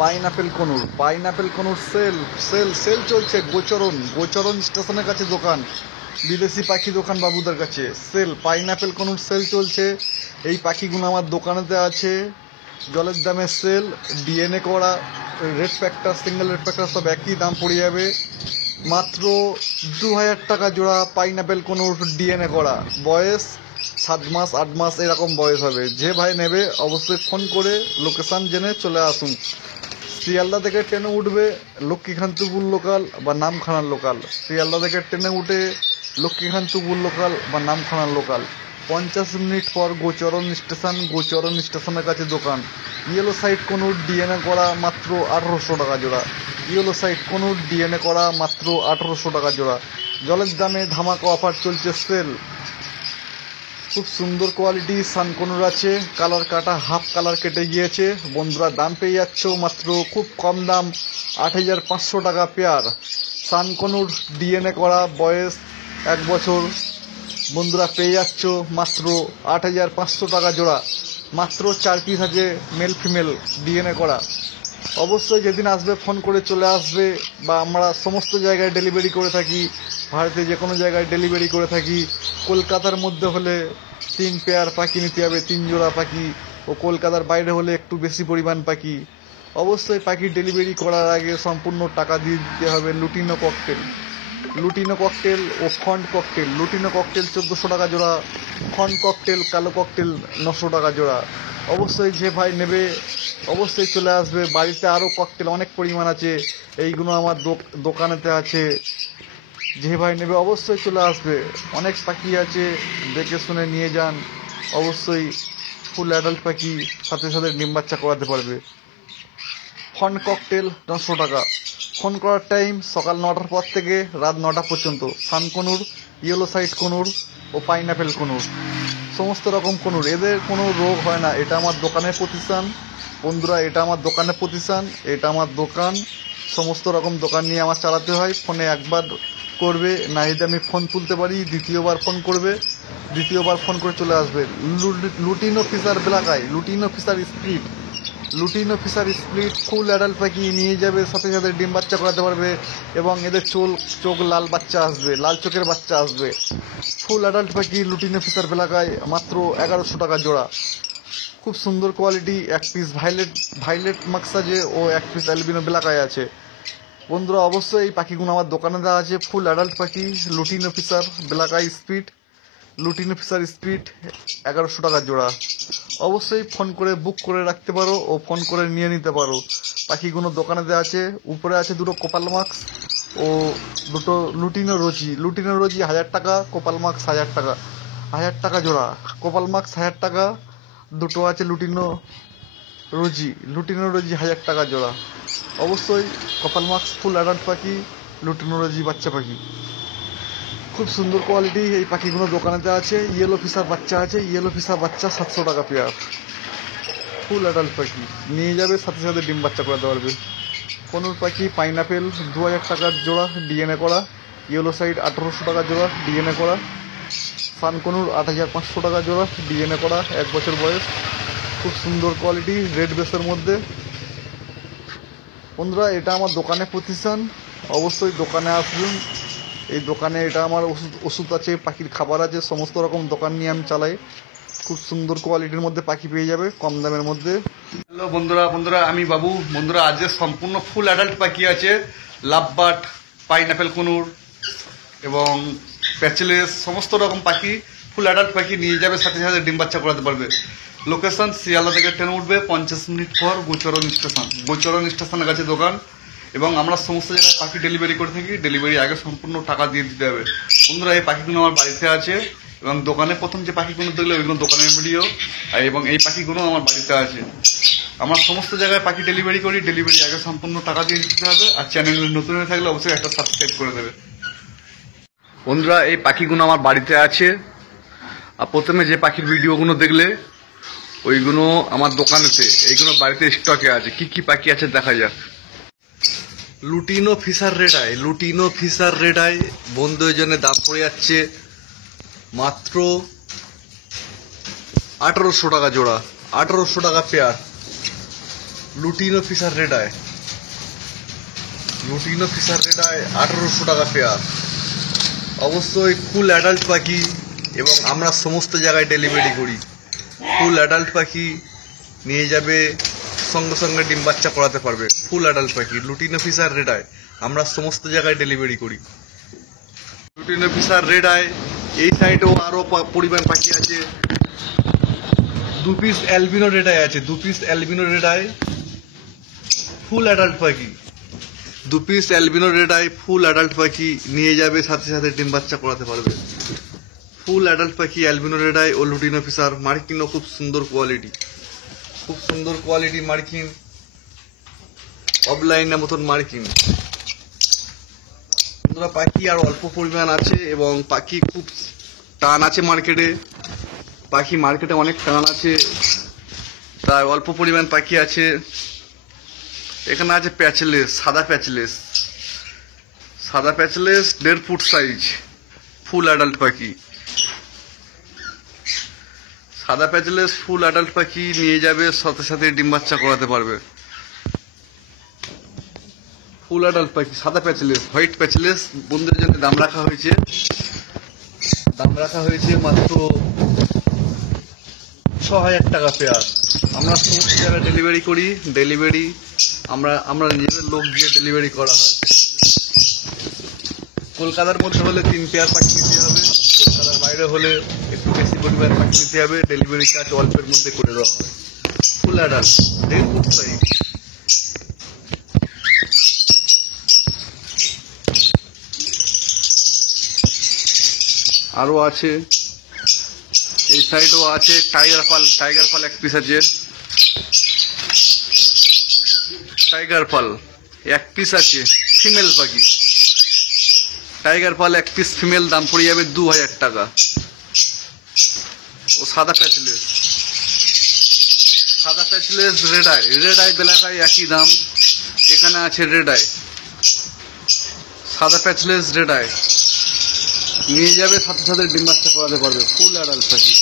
Pineapple কনুর sale sale sale চলছে। গোচরণ স্টেশনের কাছে দোকান, বিদেশি পাখি দোকান বাবুদের কাছে সেল। পাইনাপেল কনুর সেল চলছে। এই পাখিগুলো আমার দোকানেতে আছে, জলের দামে সেল। ডিএনএ করা, red factor, single red factor সব একই দাম পড়ে যাবে। মাত্র 2000 টাকা জোড়া পাইনাপেল কনুর ডিএনএ করা। বয়স 7 মাস 8 মাস এরকম বয়স হবে। যে ভাই নেবে অবশ্যই ফোন করে লোকেশান জেনে চলে আসুন। শিয়ালদা থেকে ট্রেনে উঠবে লক্ষ্মীকান্তপুর লোকাল বা নামখানার লোকাল। শিয়ালদা থেকে ট্রেনে উঠে লক্ষ্মীকান্তপুর লোকাল বা নামখানার লোকাল। 50 মিনিট পর গোচরণ স্টেশনের কাছে দোকান। ইয়েলো সাইড কনুর ডিএনএ করা মাত্র 1800 টাকা জোড়া। ইয়েলো সাইড কনুর ডিএনএ করা মাত্র 1800 টাকা জোড়া। জলের দামে ধামাকা অফার চলছে সেল। খুব সুন্দর কোয়ালিটি সানকনুর আছে, কালার কাটা, হাফ কালার কেটে গিয়েছে। বন্ধুরা দাম পেয়ে যাচ্ছ মাত্র খুব কম দাম, 8500 টাকা পেয়ার। সানকনুর ডিএনএ করা, বয়স 1 বছর। বন্ধুরা পেয়ে যাচ্ছ মাত্র 8500 টাকা জোড়া। মাত্র 4 পিস আছে মেল ফিমেল ডিএনএ করা। অবশ্যই যেদিন আসবে ফোন করে চলে আসবে, বা আমরা সমস্ত জায়গায় ডেলিভারি করে থাকি। ভারতে যে কোনো জায়গায় ডেলিভারি করে থাকি। কলকাতার মধ্যে হলে 3 পেয়ার পাখি নিতে হবে, 3 জোড়া পাখি। ও কলকাতার বাইরে হলে একটু বেশি পরিমাণ পাখি। অবশ্যই পাখি ডেলিভারি করার আগে সম্পূর্ণ টাকা দিয়ে দিতে হবে। লুটিনো ককটেল ও ফন্ট ককটেল। লুটিনো ককটেল 1400 টাকা জোড়া, ফন্ট ককটেল, কালো ককটেল 900 টাকা জোড়া। অবশ্যই যে ভাই নেবে অবশ্যই চলে আসবে। বাড়িতে আরও ককটেল অনেক পরিমাণ আছে, এইগুলো আমার দোকানেতে আছে। যে ভাই নেবে অবশ্যই চলে আসবে। অনেক পাখি আছে, দেখে শুনে নিয়ে যান। অবশ্যই ফুল অ্যাডাল্ট পাখি, সাথে সাথে ডিম বাচ্চা করাতে পারবে। ফন ককটেল 900 টাকা। ফোন করার টাইম সকাল 9টার পর থেকে রাত 9টা পর্যন্ত। সানকনুর, ইয়েলো সাইড কনুর ও পাইনাপেল কনুর, সমস্ত রকম কনুর। এদের কোনো রোগ হয় না। এটা আমার দোকানের প্রতিষ্ঠান বন্ধুরা, এটা আমার দোকানের প্রতিষ্ঠান, এটা আমার দোকান। সমস্ত রকম দোকান নিয়ে আমার চালাতে হয়। ফোনে একবার করবে না, যদি আমি ফোন তুলতে পারি দ্বিতীয়বার ফোন করবে, দ্বিতীয়বার ফোন করে চলে আসবে। Lutino Fischer black eye, lutino Fischer split full adult পাখি নিয়ে যাবে, সাথে সাথে ডিম বাচ্চা করাতে পারবে। এবং এদের চোখ লাল বাচ্চা আসবে, লাল চোখের বাচ্চা আসবে। ফুল অ্যাডাল্ট পাখি লুটিনো ফিশার ব্ল্যাক আই মাত্র 1100 টাকা জোড়া। খুব সুন্দর কোয়ালিটি। 1 পিস ভাইলেট মাক্সাজে ও 1 পিস অ্যালবিনো ব্ল্যাক আই আছে। বন্ধুরা অবশ্যই এই পাখিগুলো আমার দোকানে দেওয়া আছে। ফুল অ্যাডাল্ট পাখি lutino Fischer black eye speed, 1100 টাকা জোড়া। অবশ্যই ফোন করে বুক করে রাখতে পারো ও ফোন করে নিয়ে নিতে পারো। পাখিগুলো দোকানে দেওয়া আছে। উপরে আছে 2টো কোপাল মাক্স ও 2টো লুটিনো রোজি 1000 টাকা, কোপাল মাক্স 1000 টাকা। 1000 টাকা জোড়া কোপাল মাক্স, 1000 টাকা। 2টো আছে লুটিনো রোজি 1000 টাকা জোড়া। অবশ্যই কপাল মাক্স ফুল অ্যাডাল্ট পাখি, লুটিনো রোজি বাচ্চা পাখি। খুব সুন্দর কোয়ালিটি। এই পাখিগুলো দোকানেতে আছে। ইয়েলো ফিশার বাচ্চা আছে, ইয়েলো ফিশার বাচ্চা 700 টাকা পেয়ার। ফুল অ্যাডাল্ট পাখি নিয়ে যাবে, সাথে সাথে ডিম বাচ্চা করাতে পারবে। কনুর পাখি পাইনাপেল 2000 টাকার জোড়া ডিএনএ করা। ইয়েলো সাইড 1800 টাকা জোড়া ডিএনএ করা। সানকনুর 8500 টাকা জোড়া ডিএনএ করা, 1 বছর বয়স। খুব সুন্দর কোয়ালিটি, রেড বেসের মধ্যে। বন্ধুরা এটা আমার দোকানের প্রতিষ্ঠান, অবশ্যই দোকানে আসবেন। এই দোকানে এটা আমার ওষুধ আছে, পাখির খাবার আছে, সমস্ত রকম দোকান নিয়ে আমি চালাই। খুব সুন্দর কোয়ালিটির মধ্যে পাখি পেয়ে যাবে কম দামের মধ্যে। হ্যালো বন্ধুরা আমি বাবু। বন্ধুরা আজ সম্পূর্ণ ফুল অ্যাডাল্ট পাখি আছে। লাভবার্ড, পাইনাপেল কনুর এবং প্যাচেলেস, সমস্ত রকম পাখি, ফুল অ্যাডাল্ট পাখি নিয়ে যাবে, সাথে সাথে ডিম বাচ্চা করাতে পারবে। লোকেশন শিয়ালদা থেকে ট্রেন উঠবে, 50 মিনিট পর গোচরণ স্টেশনের কাছে দোকান। এবং আমরা সমস্ত জায়গায় পাখি ডেলিভারি করে থাকি। ডেলিভারি আগে সম্পূর্ণ টাকা দিয়ে দিতে হবে। বন্ধুরা এই পাখিগুলো আমার বাড়িতে আছে, এবং দোকানে প্রথম যে পাখিগুলো দেখলে ওইগুলো দোকানের ভিডিও, এবং এই পাখিগুলো আমার বাড়িতে আছে। আমরা সমস্ত জায়গায় পাখি ডেলিভারি করি। ডেলিভারি আগে সম্পূর্ণ টাকা দিয়ে দিতে হবে। আর চ্যানেলে নতুন হয়ে থাকলে অবশ্যই একটা সাবস্ক্রাইব করে দেবে। বন্ধুরা এই পাখিগুলো আমার বাড়িতে আছে। আর প্রথমে যে পাখির ভিডিওগুলো দেখলে ওইগুলো আমার দোকানেতে, এইগুলো বাড়িতে স্টকে আছে। কি কি পাখি আছে দেখা যাক। লুটিনো ফিশার রেড আই বন্ধু, ওই জন্য দাম পড়ে যাচ্ছে মাত্র 1800 টাকা জোড়া, 1800 টাকা pair. Lutino Fischer red eye, lutino Fischer red eye 1800 টাকা পেয়ার। অবশ্যই ফুল অ্যাডাল্ট পাখি এবং আমরা সমস্ত জায়গায় ডেলিভারি করি। ফুল অ্যাডাল্ট পাখি নিয়ে যাবে, সঙ্গে সঙ্গে ডিম বাচ্চা করাতে পারবে। ফুল অ্যাডাল্ট পাখি লুটিনো ফিশার রেড আই আমরা সমস্ত জায়গায় ডেলিভারি করি। Lutino Fischer red eye. এই সাইডেও আরো পরিমাণ পাখি আছে। 2 পিস অ্যালবিনো রেড আই আছে, 2 piece albino red eye full adult পাখি। 2 piece albino red eye full adult পাখি নিয়ে যাবে, সাথে সাথে ডিম বাচ্চা করাতে পারবে। ফুল অ্যাডাল্ট পাখি অ্যালবিনো রেড আই ও লুটিনো ফিশার। মার্কিনও খুব সুন্দর কোয়ালিটি, খুব সুন্দর কোয়ালিটি মার্কিন, অফলাইনের মতন মার্কিন। বন্ধুরা পাখি আর অল্প পরিমাণ আছে এবং পাখি খুব টান আছে মার্কেটে। পাখি মার্কেটে অনেক টান আছে, তাই অল্প পরিমাণ পাখি আছে। এখানে আছে প্যাচলেস, সাদা প্যাচলেস, সাদা প্যাচলেস 1.5 ফুট সাইজ ফুল অ্যাডাল্ট পাখি। সাদা প্যাচলেস ফুল অ্যাডাল্ট পাখি নিয়ে যাবে, সাথে সাথে ডিম বাচ্চা করাতে পারবে। ফুল অ্যাডাল্ট পাখি সাদা প্যাচলেস, হোয়াইট প্যাচলেস বন্ধুদের জন্য দাম রাখা হয়েছে, দাম রাখা হয়েছে মাত্র 6000 টাকা পেয়ার। আমরা সমস্ত জায়গায় ডেলিভারি করি। ডেলিভারি আমরা নিজেদের লোক গিয়ে ডেলিভারি করা হয়। কলকাতার মধ্যে হলে 3 পেয়ার পাখি নিতে হবে, কলকাতার বাইরে হলে একটু বেশি পরিমাণ পাখি নিতে হবে। ডেলিভারি চার্জ অল্পের মধ্যে করে দেওয়া হয়। Full adult 1.5 foot size. আরো আছে, এই সাইডও আছে টাইগার পাল, টাইগার পাল 1 পিস আছে। টাইগার পাল 1 পিস আছে, ফিমেল পাখি। টাইগার পাল 1 পিস ফিমেল, দাম পড়ে যাবে 2000 টাকা। ও সাদা প্যাচলেস, সাদা patchless red eye, red eye black eye একই দাম। এখানে আছে রেড আই, সাদা প্যাচলেস রেড আই নিয়ে যাবে, সাথে সাথে ডিম বাচ্চা করাতে পারবে। ফুল অ্যাডাল্ট পাখি।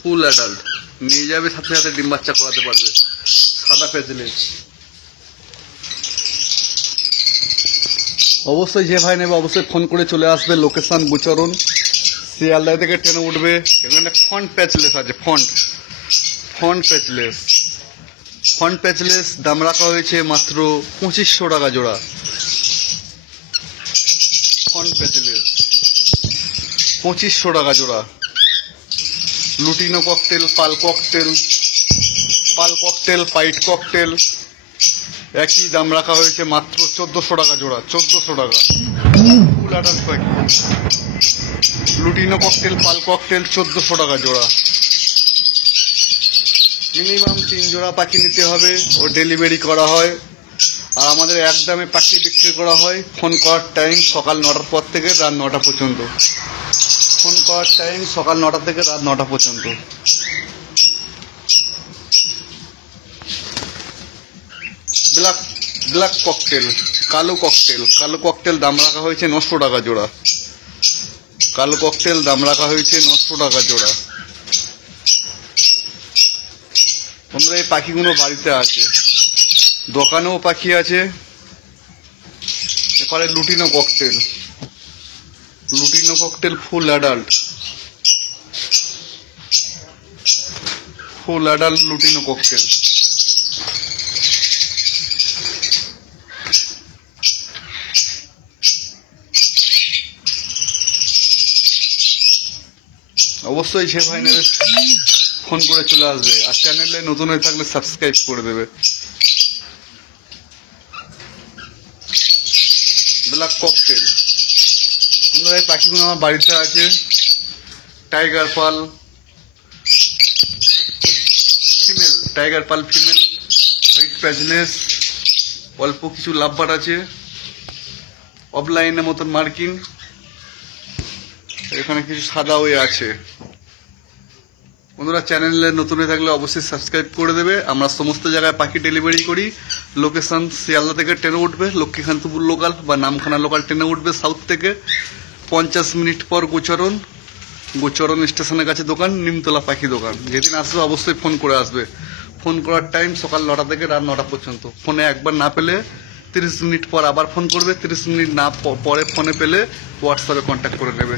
ফুল অ্যাডাল্ট নিয়ে যাবে, সাথে সাথে ডিম বাচ্চা করাতে পারবে। সাদা প্যাচলেস। অবশ্যই যে ভাই নেবে অবশ্যই ফোন করে চলে আসবে। লোকেশন বুচরণ, শিয়ালদা থেকে ট্রেনে উঠবে। এখানে ফন্ট প্যাচলেস আছে, ফন্ট প্যাচলেস, ফন্ট প্যাচলেস দাম রাখা হয়েছে মাত্র 2500 টাকা জোড়া। ফন্ট প্যাচলেস 2500 টাকা জোড়া। Lutino cockatiel, pearl cockatiel, pearl cockatiel, pied cockatiel একই দাম রাখা হয়েছে মাত্র 1400 টাকা জোড়া। 1400 টাকা ফুল অ্যাডাল্ট পাখি। লুটিনো ককটেল, পাল ককটেল 1400 টাকা জোড়া। মিনিমাম 3 জোড়া পাখি নিতে হবে ও ডেলিভারি করা হয়। আর আমাদের একদমে পাখি বিক্রি করা হয়। ফোন করার টাইম সকাল 9টার পর থেকে রাত 9টা পর্যন্ত। ফোন করার টাইম সকাল 9টা থেকে রাত 9টা পর্যন্ত। ব্ল্যাক ককটেল, কালো ককটেল, কালো ককটেল দাম রাখা হয়েছে 900 টাকা জোড়া। কালো ককটেল দাম রাখা হয়েছে 900 টাকা জোড়া। তোমরা এই পাখিগুলো বাড়িতে আছে, দোকানেও পাখি আছে। এরপরে lutino cocktail, lutino cocktail full adult, full adult lutino cocktail. অবশ্যই সে ভাই নেবে ফোন করে চলে আসবে। আর চ্যানেলে নতুন হয়ে থাকলে সাবস্ক্রাইব করে দেবে। ব্ল্যাক ককটেল, আপনারা এই পাখিগুলো আমার বাড়িতে আছে। টাইগার পাল ফিমেল, টাইগার পাল ফিমেল, হোয়াইট প্যাচলেস, অল্প কিছু লাভবার আছে, অফলাইনের মতন মার্কিং। এখানে কিছু সাদা হয়ে আছে, বন্ধুরা চ্যানেলে নতুন হয়ে থাকলে অবশ্যই সাবস্ক্রাইব করে দেবে। আমরা সমস্ত জায়গায় পাখি ডেলিভারি করি। লোকেশন শিয়ালদা থেকে ট্রেনে উঠবে, লক্ষ্মীকান্তপুর লোকাল বা নামখানা লোকাল ট্রেনে উঠবে সাউথ থেকে। 50 মিনিট পর গোচরণ স্টেশনের কাছে দোকান, নিমতলা পাখি দোকান। যেদিন আসবে অবশ্যই ফোন করে আসবে। ফোন করার টাইম সকাল 9টা থেকে রাত 9টা পর্যন্ত। ফোনে একবার না পেলে 30 মিনিট পর আবার ফোন করবে, 30 মিনিট না পরে ফোনে পেলে হোয়াটসঅ্যাপে কন্ট্যাক্ট করে নেবে।